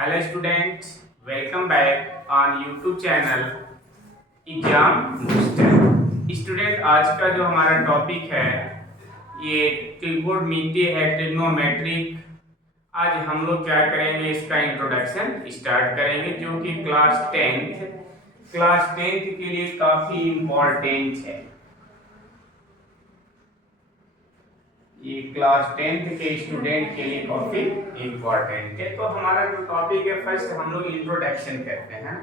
Hello students, welcome back on YouTube channel exam booster. Student आज का जो हमारा टॉपिक है ये ट्रिगोनोमेट्री है, ट्रिग्नोमेट्रिक। आज हम लोग क्या करेंगे, इसका इंट्रोडक्शन स्टार्ट करेंगे जो कि क्लास टेंथ के लिए काफी इम्पोर्टेंट है। ये क्लास टेंथ के स्टूडेंट के लिए काफी इम्पोर्टेंट है। तो हमारा जो टॉपिक है, फर्स्ट हम लोग इंट्रोडक्शन करते हैं।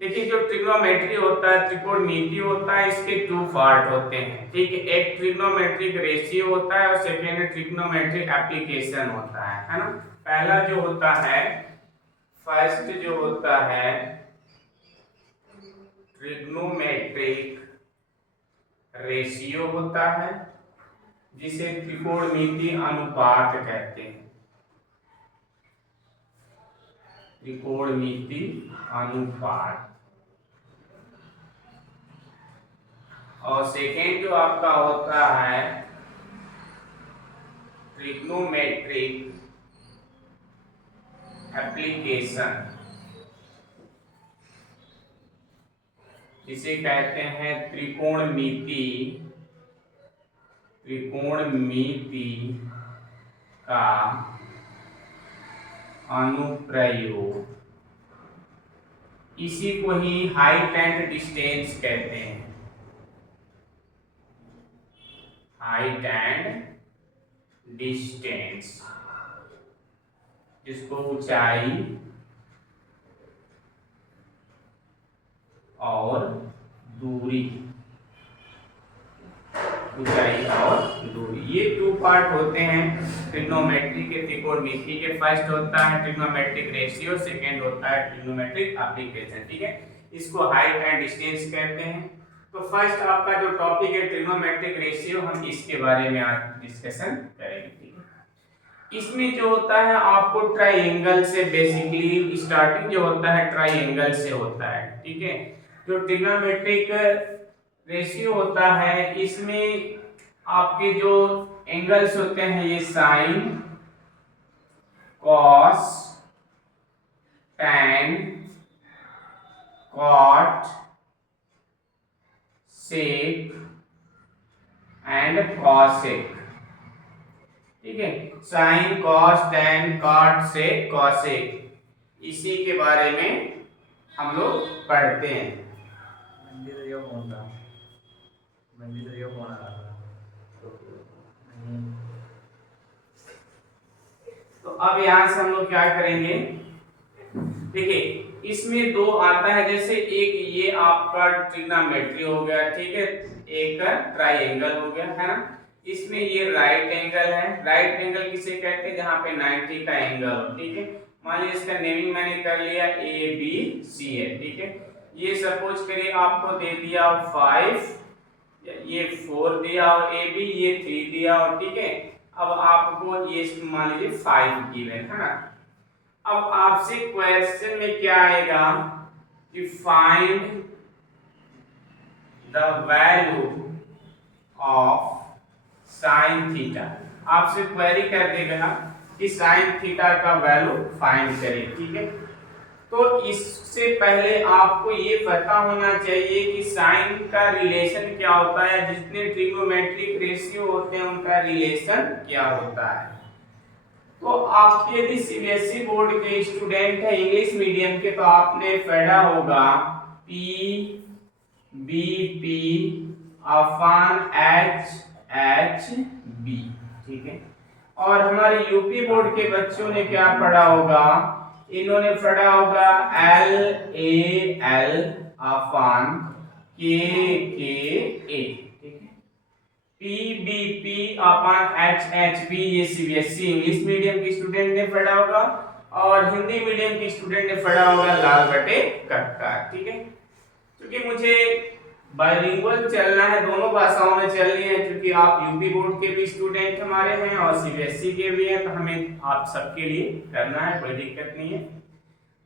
देखिए, जो ट्रिग्नोमेट्री होता है, त्रिकोणमिति होता है, इसके टू पार्ट होते हैं। ठीक है, एक ट्रिग्नोमेट्रिक रेशियो होता है और सेकेंड ट्रिग्नोमेट्रिक एप्लीकेशन होता है ना। पहला जो होता है, फर्स्ट जो होता है ट्रिग्नोमेट्रिक रेशियो होता है, जिसे त्रिकोणमिति अनुपात कहते हैं। त्रिकोणमिति अनुपात। और सेकेंड जो आपका होता है ट्रिग्नोमेट्रिक एप्लीकेशन, इसे कहते हैं त्रिकोणमिति का अनुप्रयोग। इसी को ही हाइट एंड डिस्टेंस कहते हैं। हाइट एंड डिस्टेंस, जिसको ऊंचाई और दूरी, ये टू पार्ट होते हैं ट्रिग्नोमेट्री के, त्रिकोणमिति के। फर्स्ट होता है ट्रिग्नोमेट्रिक रेशियो, सेकेंड होता है ट्रिग्नोमेट्रिक एप्लीकेशन। ठीक है, इसको हाइट एंड डिस्टेंस कहते हैं। तो फर्स्ट आपका जो टॉपिक है ट्रिग्नोमेट्रिक रेशियो, हम इसके बारे में आज डिस्कशन करेंगे। ठीक है, इसमें जो होता है आपको ट्राइंगल से, बेसिकली स्टार्टिंग जो होता है ट्राइंगल से होता है। ठीक है, जो ट्रिग्नोमेट्रिक रेशियो होता है, इसमें आपके जो एंगल्स होते हैं ये sine, cos, tan, cot, sec and cosec. ठीक है, sine, cos, tan, cot, sec, cosec, इसी के बारे में हम लोग पढ़ते हैं। तो अब यहां से हम लोग क्या करेंगे, देखिए इसमें दो आता है, जैसे एक ये आपका ट्रिग्नोमेट्री हो गया, ठीक है, एक ट्राइंगल हो गया, है ना। इसमें ये राइट एंगल है। राइट एंगल किसे कहते हैं, जहां पे 90 का एंगल हो। ठीक है, मान लीजिए इसका नेमिंग मैंने कर लिया ए बी सी है। ठीक है, ये सपोज करिए आपको दे दिया 5, ये 4 दिया और ए बी ये 3 दिया और, ठीक है, अब आपको ये मान लीजिए 5 गिवन है ना। अब आपसे क्वेश्चन में क्या आएगा कि find the value of sine theta. आपसे क्वेरी कर देगा कि साइन थीटा का वैल्यू फाइंड करें। ठीक है, तो इससे पहले आपको ये पता होना चाहिए कि साइन का रिलेशन क्या होता है, जितने ट्रिग्नोमेट्रिक रेशियो होते हैं उनका रिलेशन क्या होता है। तो आप यदि सीबीएसई बोर्ड के स्टूडेंट है, इंग्लिश मीडियम के, तो आपने पढ़ा होगा P B P upon H H B. ठीक है, और हमारे यूपी बोर्ड के बच्चों ने क्या पढ़ा होगा, इन्होंने पढ़ा होगा एल ए एल अपॉन के ए। ठीक है, P B P upon H H B, ये सीबीएसई इंग्लिश मीडियम के स्टूडेंट ने पढ़ा होगा, और हिंदी मीडियम के स्टूडेंट ने पढ़ा होगा लाल बटे कक्का। ठीक है, क्योंकि मुझे बाइलिंगुअल चलना है, दोनों भाषाओं में चलनी है, क्योंकि आप यूपी बोर्ड के भी स्टूडेंट हमारे हैं और सीबीएसई के भी हैं, तो हमें आप सबके लिए करना है, कोई दिक्कत नहीं है।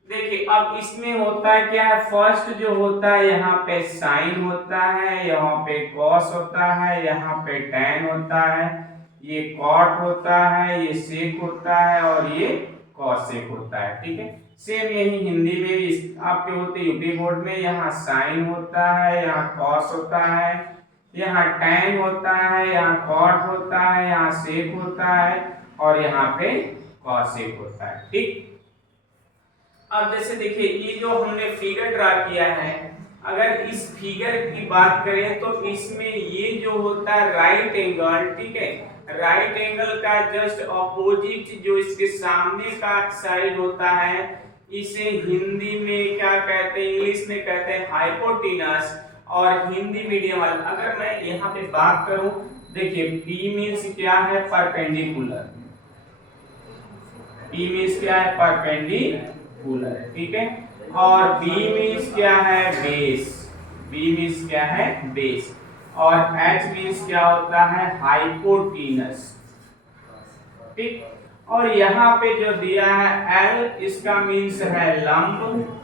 देखिए अब इसमें होता है क्या है, फर्स्ट जो होता है यहाँ पे साइन होता है, यहाँ पे कॉस होता है, यहाँ पे टैन होता है, ये कॉट होता है, ये सेक होता है और ये कॉसेक होता है, ठीक है। सेम यही हिंदी में भी आपके होते यूपी बोर्ड में, यहाँ साइन होता है, यहाँ कॉस होता है, यहाँ टैन होता है, यहाँ कॉट होता है, यहाँ सेक होता है और यहाँ पे कॉसेक होता है, ठीक। अब जैसे देखिए ये जो हमने फिगर ड्रा किया है, अगर इस फिगर की बात करें तो इसमें ये जो होता है राइट एंगल, ठीक है, राइट एंगल का जस्ट ऑपोजिट जो इसके सामने का साइड होता है, इसे हिंदी में क्या कहते हैं, इंग्लिश में कहते हैं हाइपोटेनस। और हिंदी मीडियम वाला अगर मैं यहाँ पे बात करूं, देखिए P मींस क्या है, परपेंडिकुलर। P मींस क्या है, परपेंडिकुलर, ठीक है। और B मींस क्या है, बेस। B मींस क्या है, बेस। और H मींस क्या होता है, हाइपोटेनस, ठीक। और यहाँ पे जो दिया है L, इसका मीन्स है लंब।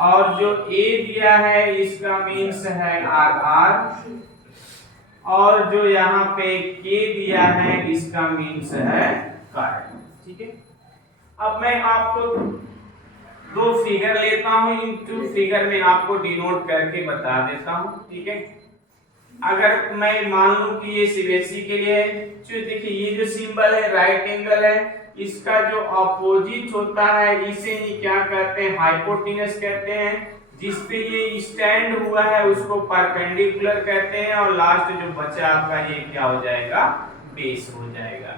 और जो A दिया है इसका मीन्स है आधार। और जो यहाँ पे K दिया है इसका मीन्स है कारण, ठीक है। अब मैं आपको दो फिगर लेता हूं, इन टू फिगर में आपको डिनोट करके बता देता हूं, ठीक है। अगर मैं मान लूं कि ये सीबीएसई के लिए है, तो देखिए ये जो सिंबल है राइट एंगल है, इसका जो अपोजिट होता है इसे ही क्या कहते हैं, हाइपोटेनस कहते हैं। जिस पे ये स्टैंड हुआ है उसको परपेंडिकुलर कहते हैं। और लास्ट जो बचा आपका ये क्या हो जाएगा, बेस हो जाएगा।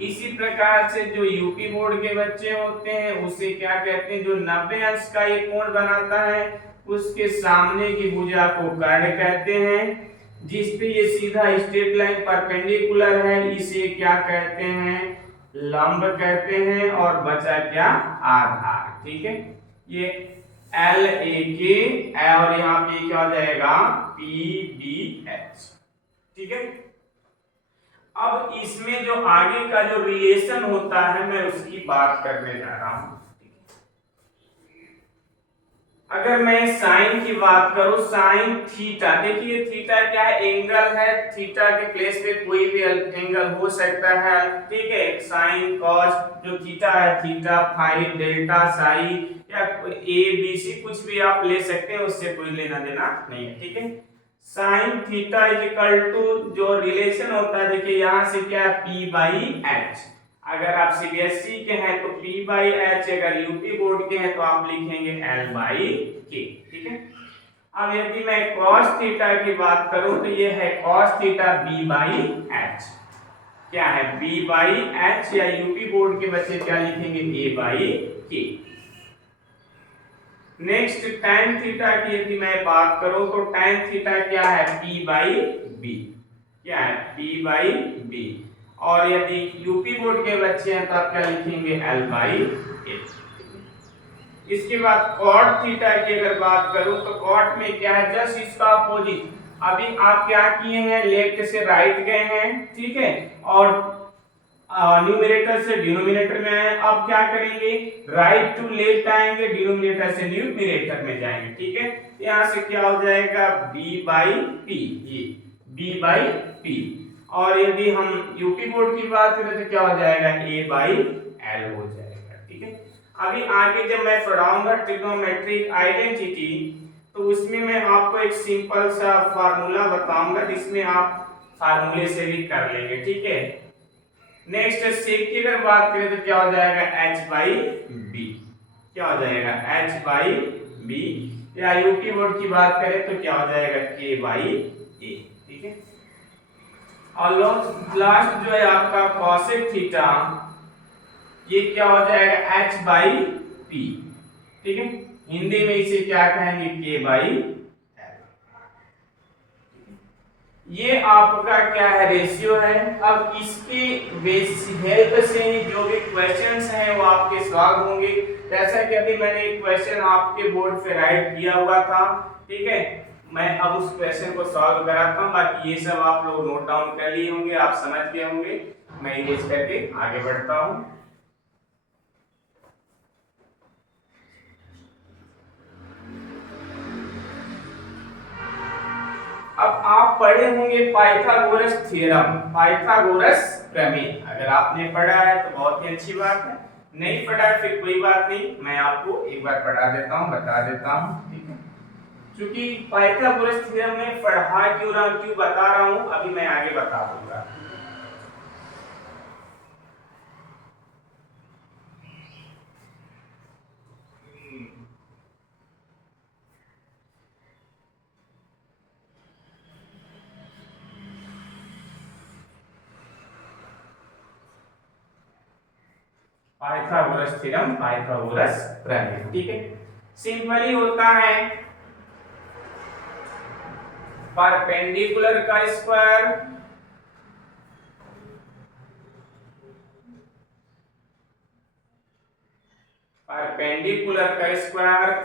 इसी प्रकार से जो यूपी बोर्ड के बच्चे होते हैं उसे क्या कहते हैं, जो 90 अंश का ये कोण बनाता है उसके सामने की भुजा को कर्ण कहते हैं। जिस पे ये सीधा स्ट्रेट लाइन परपेंडिकुलर है इसे क्या कहते हैं, लंब कहते हैं। और बचा क्या, आधार, ठीक है। ये एल ए के और यहाँ पे क्या हो जाएगा, पी डी एच, ठीक है। अब इसमें जो आगे का जो रिलेशन होता है मैं उसकी बात करने जा रहा हूं। अगर मैं साइन की बात करूं, साइन थीटा, देखिए थीटा क्या है, एंगल है। थीटा के प्लेस पे कोई भी एंगल हो सकता है, ठीक है। साइन कॉस जो थीटा है, थीटा फाई डेल्टा साई या ए बी सी कुछ भी आप ले सकते हैं, उससे कोई लेना देना नहीं है, ठीक है। Sine theta is equal to जो रिलेशन होता है, देखिए यहां से क्या है, पी बाई एच। अगर आप सीबीएसई के हैं तो P बाई एच, अगर यूपी बोर्ड के हैं तो आप लिखेंगे L बाई के, ठीक है। अब यदि मैं cos थीटा की बात करूं तो ये है cos theta B by H. क्या है, B बाई एच, या यूपी बोर्ड के बच्चे क्या लिखेंगे, A बाई के। नेक्स्ट tan थीटा की यदि मैं बात करूं तो tan थीटा क्या है, P बाई B। क्या है, P बाई B। और यदि यूपी बोर्ड के बच्चे हैं तो आप क्या लिखेंगे, L बाई ए। इसके बाद cot थीटा की अगर बात करूं तो cot में क्या है, जस्ट इसका अपोजिट। अभी आप क्या किए हैं, लेफ्ट से राइट गए हैं, ठीक है। और न्यूमरेटर से डिनोमिनेटर में आए। अब क्या करेंगे, राइट टू लेफ्ट आएंगे, डिनोमिनेटर से न्यूमरेटर में जाएंगे, ठीक है। यहाँ से क्या हो जाएगा, b बाई पी, ये b बाई पी। और यदि हम यूपी बोर्ड की बात करें तो क्या हो जाएगा, a बाई एल हो जाएगा, ठीक है। अभी आगे जब मैं पढ़ाऊंगा ट्रिग्नोमेट्रिक आइडेंटिटी तो उसमें मैं आपको एक सिंपल सा फार्मूला बताऊंगा जिसमें आप फार्मूले से भी कर लेंगे, ठीक है। नेक्स्ट सेक की अगर बात करें तो क्या हो जाएगा, h बाई बी। क्या हो जाएगा, h बाई बी। या यूपी बोर्ड की बात करें तो क्या हो जाएगा, k बाई ए, ठीक है। और लास्ट जो है आपका कॉसेक थीटा, ये क्या हो जाएगा, h बाई पी, ठीक है। हिंदी में इसे क्या कहेंगे, k बाई एल। ये आपका क्या है, रेशियो है। अब इसकी हेल्प से ही जो भी क्वेश्चंस हैं वो आपके सॉल्व होंगे। जैसा कि अभी मैंने एक क्वेश्चन आपके बोर्ड पे राइट किया हुआ था, ठीक है। मैं अब उस क्वेश्चन को सॉल्व कराता हूं। बाकी ये सब आप लोग नोट डाउन कर लिए होंगे, आप समझ गए होंगे। मैं इरेज करके आगे बढ़ता हूं। अब आप पढ़े होंगे पाइथागोरस थ्योरम, पाइथागोरस प्रमेय। अगर आपने पढ़ा है तो बहुत ही अच्छी बात है। नहीं पढ़ा फिर कोई बात नहीं, मैं आपको एक बार पढ़ा देता हूँ, बता देता हूँ, ठीक है। क्योंकि पाइथागोरस थ्योरम में पढ़ा क्यों बता रहा हूँ, अभी मैं आगे बता दूंगा। पाइथागोरस थ्योरम, पाइथागोरस प्रमेय, ठीक है। सिंपली होता है परपेंडिकुलर का स्क्वायर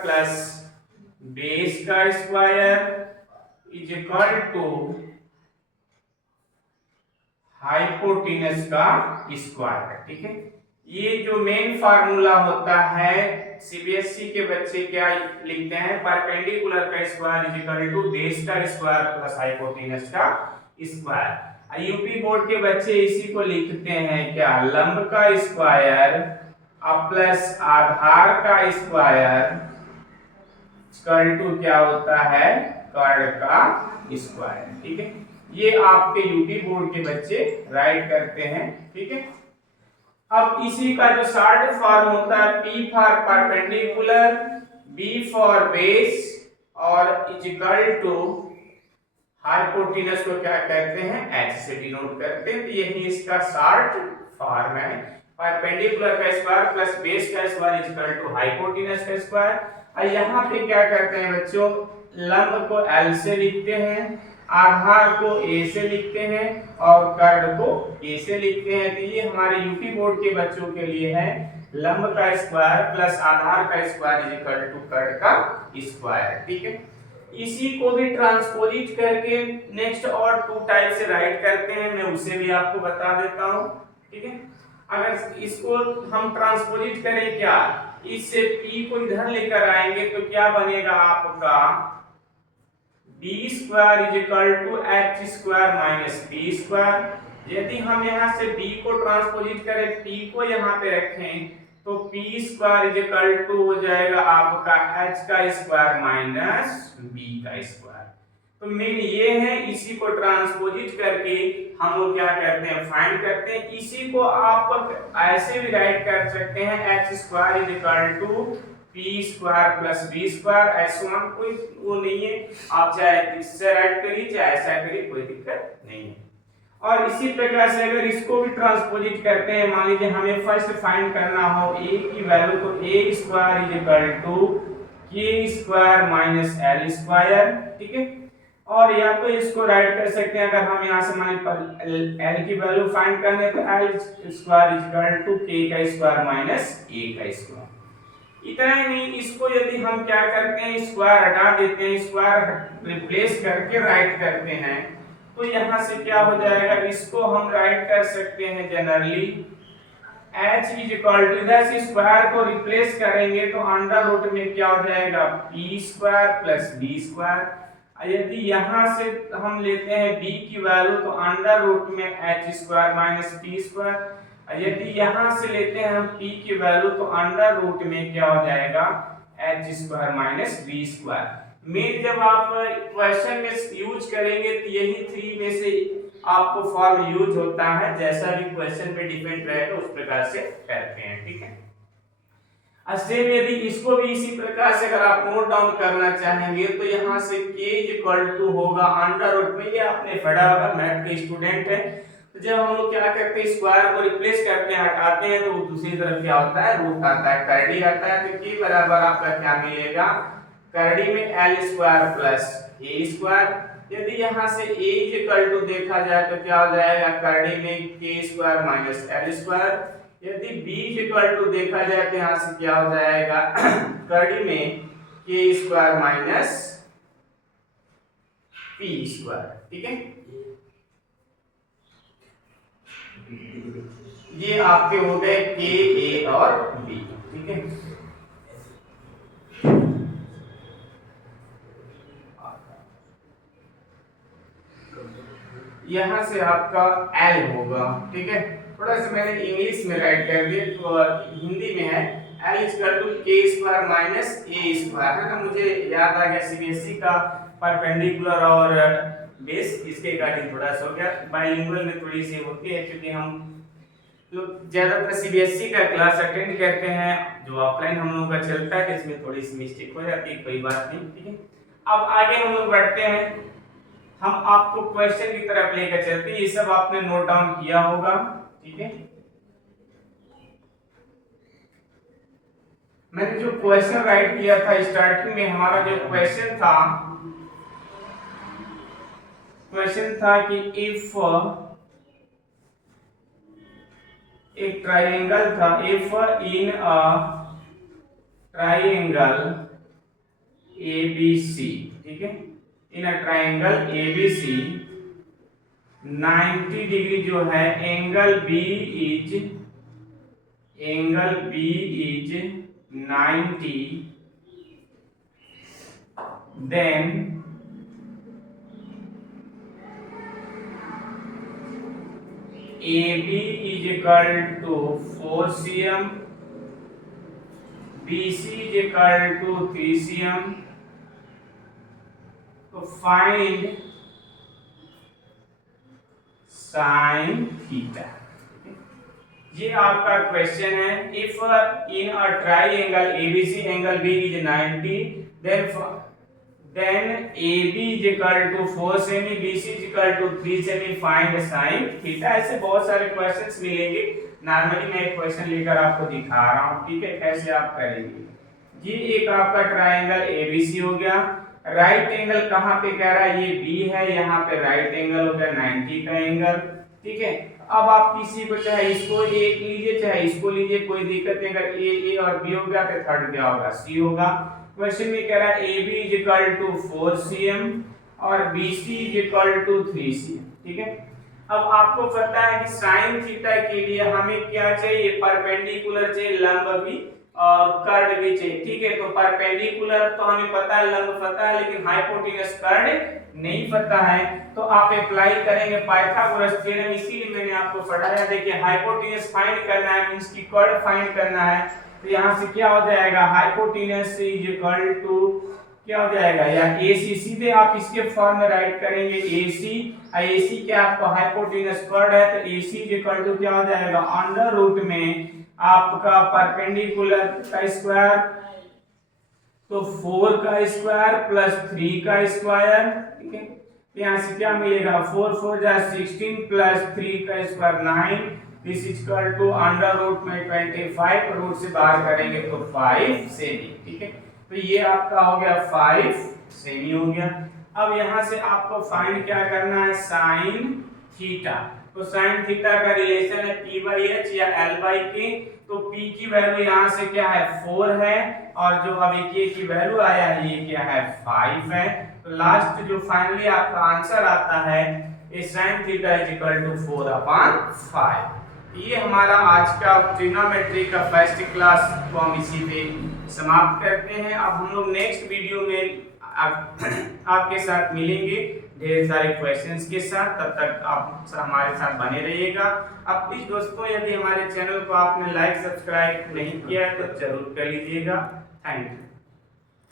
प्लस बेस का square is equal to hypotenuse का स्क्वायर, ठीक है। ये जो मेन फार्मूला होता है, सीबीएसई के बच्चे क्या लिखते हैं, परपेंडिकुलर का square is equal to base का स्क्वायर प्लस हाइपोटेनस का स्क्वायर। यूपी बोर्ड के बच्चे इसी को लिखते हैं क्या, लंब का स्क्वायर प्लस आधार का स्क्वायर इक्वल टू क्या होता है, कर्ण का स्क्वायर, ठीक है। ये आपके यूपी बोर्ड के बच्चे राइट करते हैं, ठीक है। अब इसी का जो शॉर्ट फॉर्म होता है, P for perpendicular, B for base और इज इक्वल टू हाइपोटेनस को क्या कहते हैं, H से डिनोट करते हैं। तो यही इसका शॉर्ट फॉर्म है, परपेंडिकुलर का स्क्वायर प्लस बेस का square is equal to hypotenuse का स्क्वायर। और यहाँ पे क्या करते हैं बच्चों, लंब को L से लिखते हैं, आधार को A से लिखते हैं और कर्ण को A से लिखते हैं। तो ये हमारे यूपी बोर्ड के बच्चों के लिए है, लंब का स्क्वायर प्लस आधार का स्क्वायर इज इक्वल टू कर्ण का स्क्वायर, ठीक है। इसी को भी ट्रांसपोजिट करके नेक्स्ट और टू टाइप से राइट करते हैं, मैं उसे भी आपको बता देता हूं, ठीक है। अगर इसको हम ट्रांसपोजिट करें क्या, इससे p को इधर लेकर आएंगे तो क्या बनेगा आपका, b square is equal to h square minus p square. यदि हम यहां से b को ट्रांसपोजिट करें, p को यहां पे रखें तो p square is equal to हो जाएगा आपका h का स्क्वायर माइनस b का स्क्वायर। तो मेन ये है, इसी को ट्रांसपोजिट करके हम लोग क्या करते हैं, फाइंड करते हैं। इसी को आप ऐसे भी राइट कर सकते हैं, h square is equal to p square plus b square, ऐसा कोई वो नहीं है, आप चाहे इससे राइट करिए चाहे ऐसा करिए, कोई दिक्कत नहीं है। और इसी प्रकार से अगर इसको भी ट्रांसपोजिट करते हैं, मान लीजिए हमें फर्स्ट फाइंड करना हो a की वैल्यू, तो a square is equal to k square minus l square, ठीक है। और या तो इसको राइट कर सकते हैं, अगर हम यहां से मान l की वैल्यू फाइंड करने तो l square is equal to k का स्क्वायर माइनस a का स्क्वायर। इतना ही नहीं, इसको यदि हम क्या करते हैं, स्क्वायर हटा देते हैं, स्क्वायर रिप्लेस करके राइट करते हैं, तो यहां से क्या हो जाएगा, इसको हम राइट कर सकते हैं generally h is equal to, इधर से स्क्वायर को रिप्लेस करेंगे तो अंडर रूट में क्या हो जाएगा, p square plus b square. यदि यहां से हम लेते हैं b की वैल्यू तो अंडर रूट में h square minus p square. यदि यहां से लेते हैं हम p की वैल्यू तो अंडर रूट में क्या हो जाएगा, h square minus b square. में जब आप क्वेश्चन में यूज करेंगे तो यही थ्री में से आपको फॉर्म यूज होता है, जैसा भी क्वेश्चन पे डिपेंड रहेगा उस प्रकार से करते हैं, ठीक है। सेम यदि इसको भी इसी प्रकार से अगर आप नोट डाउन करना चाहेंगे तो यहाँ से k इक्वल टू होगा अंडर रूट में, ये आपने पढ़ा होगा, मैथ के स्टूडेंट है। तो जब हम लोग क्या करते हैं, स्क्वायर को रिप्लेस करते हैं, हटाते हैं, तो दूसरी तरफ क्या होता है, रूट आता है, करड़ी आता है। तो k बराबर आपका क्या मिलेगा, करड़ी में l square plus a square. यदि यहाँ से a इक्वल टू देखा जाए तो क्या हो जाएगा, करड़ी में k square minus l square. यदि b इक्वल टू देखा जाए तो यहाँ से क्या हो जाएगा, करड़ी में k square minus p square, ठीक है। ये आपके हो गए k, a और b, ठीक है। यहां से आपका l होगा, ठीक है। थोड़ा सा मैंने इंग्लिश में राइट कर दिया, तो हिंदी में है L equal to k square minus a square, है ना। मुझे याद आ गया सीबीएसई का परपेंडिकुलर और बेस, इसके अकॉर्डिंग थोड़ा सा हो गया। बाइलिंगुअल में थोड़ी सी होती है, क्योंकि हम लोग ज्यादातर सीबीएसई का क्लास अटेंड करते हैं, जो ऑफलाइन हम लोगों का चलता है, इसमें थोड़ी सी मिस्टेक हो जाती है, कोई बात नहीं, ठीक है। अब आगे हम लोग बढ़ते हैं, हम आपको क्वेश्चन की तरफ लेकर चलते हैं। ये सब आपने नोट डाउन किया होगा, ठीक है। मैंने जो क्वेश्चन राइट किया था स्टार्टिंग में, हमारा जो क्वेश्चन था कि इफ एक ट्राइंगल था, if in a triangle ABC, ठीक है, इन अ ट्राइंगल ABC 90 डिग्री जो है angle B is 90, then AB is equal to 4 cm, BC is equal to 3 cm, तो फाइंड साइन थीटा। ये आपका क्वेश्चन है। If in a triangle ABC angle B is 90, then AB is equal to 4 semi, BC is equal to 3 semi, find sine theta. ऐसे बहुत सारे questions मिलेंगे। Normally मैं एक क्वेश्चन लेकर आपको दिखा रहा हूं, ठीक है, कैसे आप करेंगे। ये एक आपका ट्राइंगल ABC हो गया। राइट एंगल कहां पे कह रहा है, ये B है, यहाँ पे राइट एंगल हो गया 90 का एंगल, ठीक है। अब आप किसी को चाहे इसको एक लीजिए चाहे इसको लीजिए, कोई दिक्कत नहीं। अगर ए और बी हो गया तो थर्ड क्या होगा, सी होगा। क्वेश्चन में कह रहा है AB is equal to 4 cm और BC is equal to 3 cm, ठीक है। अब आपको पता है कि साइन थीटा के लिए हमें क्या चाहिए, परपेंडिकुलर चाहिए, लंब भी और कर्ड भी चाहिए, ठीक है। तो परपेंडिकुलर तो हमें पता है, लंब पता है, लेकिन हाइपोटेन्यूज कर्ड नहीं पता है। तो आप अप्लाई करेंगे पाइथागोरस थ्योरम, इसीलिए मैंने आपको पढ़ाया। देखिए हाइपोटेन्यूज फाइंड करना है, मींस की कर्ड फाइंड करना है। तो यहां से क्या हो जाएगा, हाइपोटेन्यूज इज इक्वल टू क्या हो जाएगा, या AC, सीधे आप इसके फॉर्म में राइट करेंगे AC क्या आपका हाइपोटेन्यूज कर्ड है, तो AC इज इक्वल टू क्या हो जाएगा, अंडर रूट में आपका परपेंडिकुलर का स्क्वायर, तो 4 का स्क्वायर प्लस 3 का स्क्वायर, ठीक है। यहाँ से क्या मिलेगा, 4 4 जा 16 प्लस 3 का square 9, this is equal to under root में 25, रूट से बाहर करेंगे तो 5 सेमी, ठीक है। तो ये आपका हो गया 5 सेमी हो गया। अब यहाँ से आपको फाइंड क्या करना है, साइन थीटा। तो साइन थीटा का रिलेशन है P/H या L/K। तो P की वैल्यू यहाँ से क्या है 4 है, और जो अभी K की वैल्यू आया है ये क्या है 5 है। तो लास्ट जो फाइनली आपका आंसर आता है sin theta is equal to 4/5। ये हमारा आज का ट्रिग्नोमेट्री का फर्स्ट क्लास को हम इसी पे समाप्त करते हैं। अब हम लोग नेक्स्ट वीडियो में आपके साथ मिलेंगे ढेर सारे क्वेश्चंस के साथ। तब तक आप हमारे साथ बने रहिएगा। अब प्लीज दोस्तों, यदि हमारे चैनल को आपने लाइक सब्सक्राइब नहीं किया है तो जरूर कर लीजिएगा। Thank you.